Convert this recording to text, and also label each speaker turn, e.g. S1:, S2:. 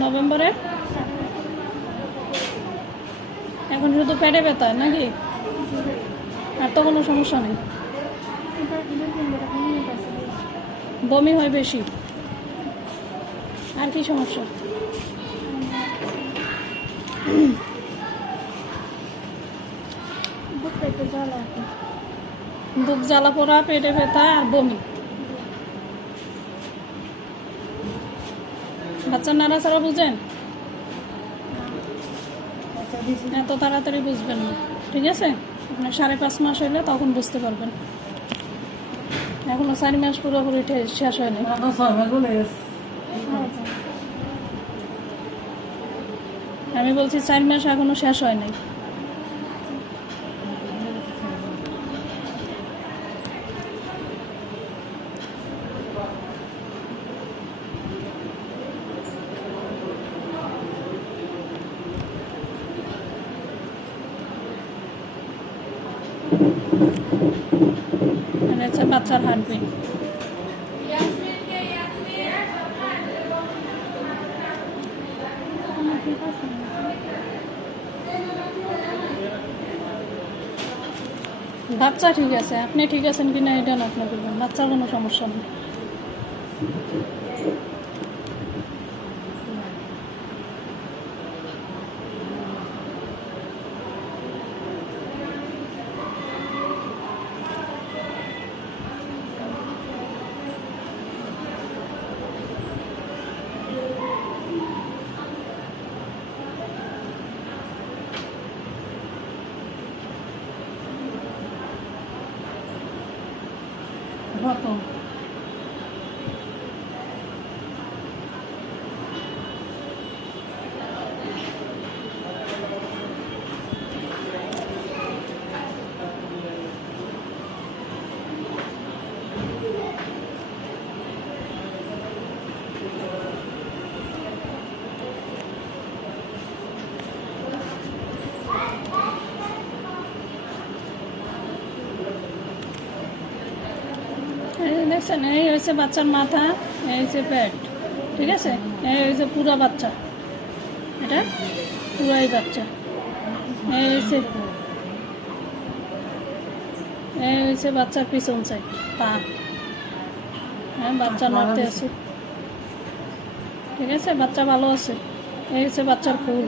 S1: নভেম্বরে? এখন শুধু পেটে ব্যথা নাকি? আর তো কোনো সমস্যা নেই। বমি হয় বেশি। আর কি সমস্যা? বুক জ্বালা পোড়া পেটে ব্যথা আর বমি। বাচ্চার নাড়াচাড়া বুঝেন? এত তাড়াতাড়ি বুঝবেন না ঠিক আছে? আপনার সাড়ে পাঁচ মাস হইলে তখন বুঝতে পারবেন। এখনও চারি মাস পুরোপুরি শেষ হয়নি। আমি বলছি চার মাস এখনও শেষ হয়নি। এটা হচ্ছে বাচ্চার হার্টবিট বাচ্চা ঠিক আছে, আপনি ঠিক আছেন কি না এটা না আপনি করবেন বাচ্চার কোনো সমস্যা নেই। কত দেখছেন এই হয়েছে বাচ্চার মাথা এই হয়েছে পেট ঠিক আছে? এই হয়েছে পুরা বাচ্চা। এটা পুরাই বাচ্চা। এই হয়েছে এই হয়েছে বাচ্চার পিছন সাইড পা। হ্যাঁ বাচ্চা নড়তে আছে। ঠিক আছে? বাচ্চা ভালো আছে। এই হচ্ছে বাচ্চার ফুল